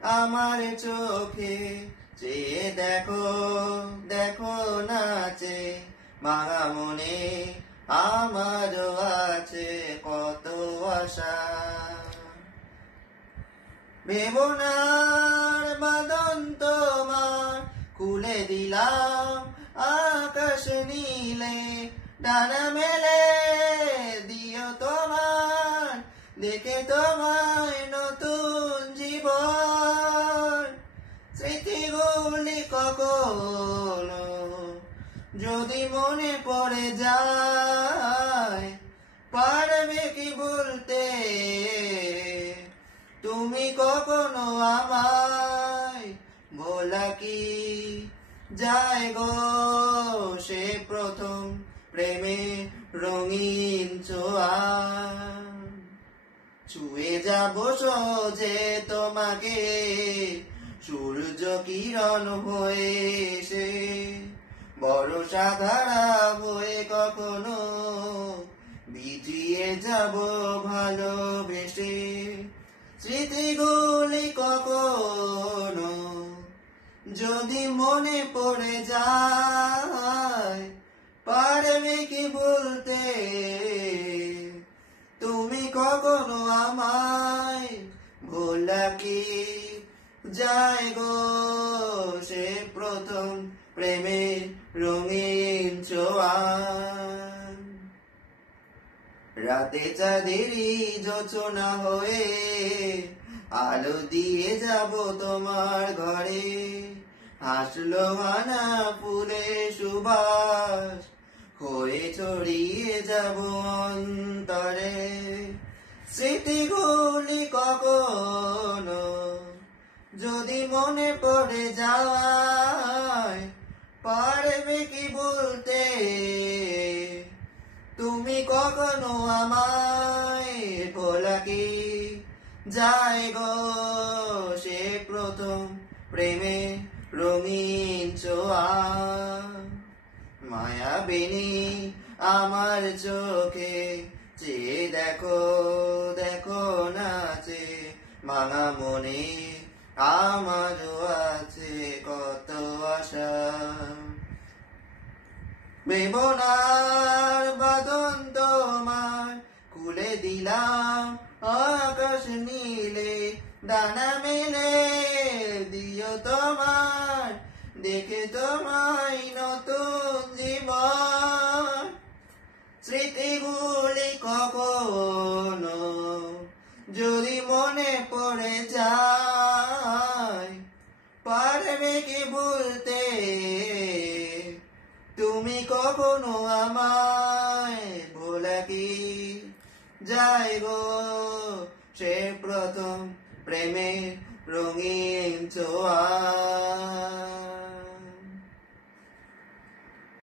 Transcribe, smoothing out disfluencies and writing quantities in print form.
আমার চোখে চেয়ে দেখো দেখো নাচে ভাঙা মনে আমারও আছে কত আশা বেবনার বাঁধন তোমার খুলে দিলাম আকাশ নীলে ডানা মেলে দিও তোমার দেখে তোমায় নতুন জীবন স্মৃতিগুলি কখনো যদি মনে পড়ে যায় পারবে কি বলতে তুমি কখনো আমায় ভোলা কি যায় গো সে প্রথম প্রেমে রঙিন ছোঁয়া ছুঁয়ে যাব সোজে তোমাকে সূর্য কিরণ হয়ে এসে বর্ষা ধারা হয়ে কখনো ভিজিয়ে যাব ভালোবেসে স্মৃতিগুলি কখনো যদি মনে পড়ে যায় পারবে কি বলতে তুমি কখনো আমায় ভোলা কি যায় গো সে প্রথম প্রেমে রঙিন ছোঁয়া রাতে চাঁদেরই যোচনা হয়ে আলো দিয়ে যাব তোমার ঘরে হাসলো আনা ফুলের সুবাস হয়ে ছড়িয়ে যাব অন্তরে স্মৃতিগুলি কখনো যদি মনে পড়ে যায় পারবে কি বলতে তুমি কখনো আমায় ভোলা কি যায় গো সে প্রথম প্রেমে রঙিন ছোঁয়া মায়াবিনী আমার চোখে চেয়ে দেখো দেখো নাচে ভাঙা মনে আমারও আছে কত আশা বেবনার বাঁধন তোমার খুলে দিলাম আকাশ নীলে ডানা মেলে দিও তোমার দেখে তোমায় নতুন জীবন স্মৃতিগুলি কখনো যদি মনে পড়ে যায় পারবে কি বলতে তুমি কখনো আমায় ভোলা কি যায় গো সে প্রথম প্রেমের রঙিন ছোঁয়া